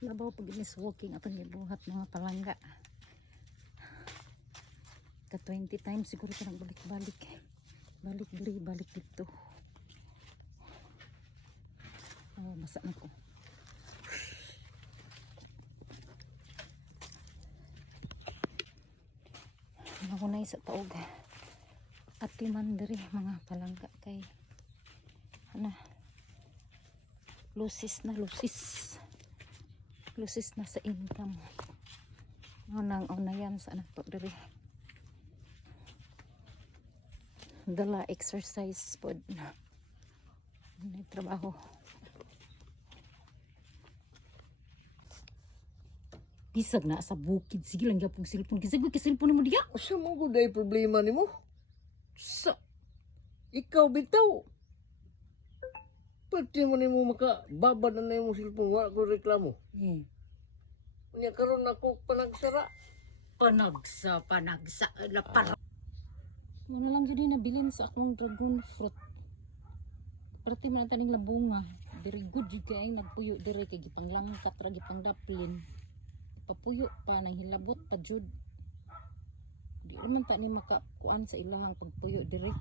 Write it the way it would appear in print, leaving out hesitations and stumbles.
Labaw pag inis walking atong gibuhat mga palangga. Ka 20 times siguro ka nagbalik-balik. Balik diri, balik dito. Oh, basa na ko. Magunay sa taog. Atiman diri mga palangga kay ana. Lusis na lusis. Lusis na sa income. Anang unayan sa anak to diri. Dala exercise pod na. May trabaho. Bisag na sa bukid. Sige lang yapong cellphone. Kisag ko cellphone mo diya. Asa mo ko dahil problema ni mo? Sa Ikaw bitaw. Pati mo ni mo makababad na yung cellphone. Wala ko reklamo. Unya karon ako panagsara. panagsa lapar. Ano lang jud nabilin sa akong dragon fruit. Parte man taning labunga. Very good jud kay nagpuyo dire kay gipanglangkat ra gipangdaplin. Papuyo pa nang hilabot pa jud. Di naman pa ni makakuan sa ilahang pagpuyo dire.